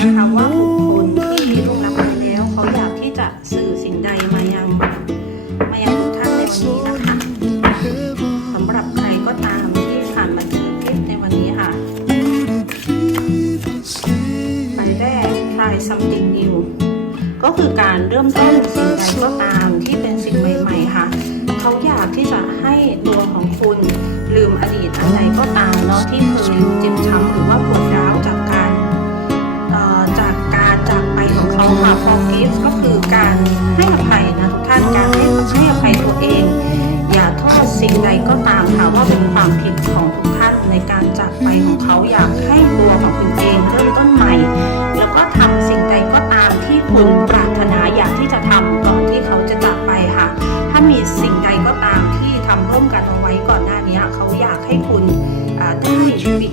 นะคะว่าบุคคลที่ล่วงลับไปแล้ว เขาอยากที่จะสื่อสิ่งใดมายัง มายังทุกท่านในวันนี้นะคะสำหรับใครก็ตามที่ผ่านมาที่คลิปในวันนี้ค่ะใบแรก try something new ก็คือการเริ่มต้นสิ่งใดก็ตามที่เป็นสิ่งใหม่ ๆ ค่ะ เขาอยากที่จะให้ตัวของคุณลืมอดีตอันใดก็ตามเนาะที่เคย ความผิดของทุกท่านในการจากไปของเขาอยากให้ตัวของคุณเองเริ่มต้นใหม่ แล้วก็ทำสิ่งใดก็ตามที่คุณปรารถนาอยากที่จะทำก่อนที่เขาจะจากไปค่ะ ถ้ามีสิ่งใดก็ตามที่ทำร่วมกันเอาไว้ก่อนหน้านี้เขาอยากให้คุณได้ชีวิต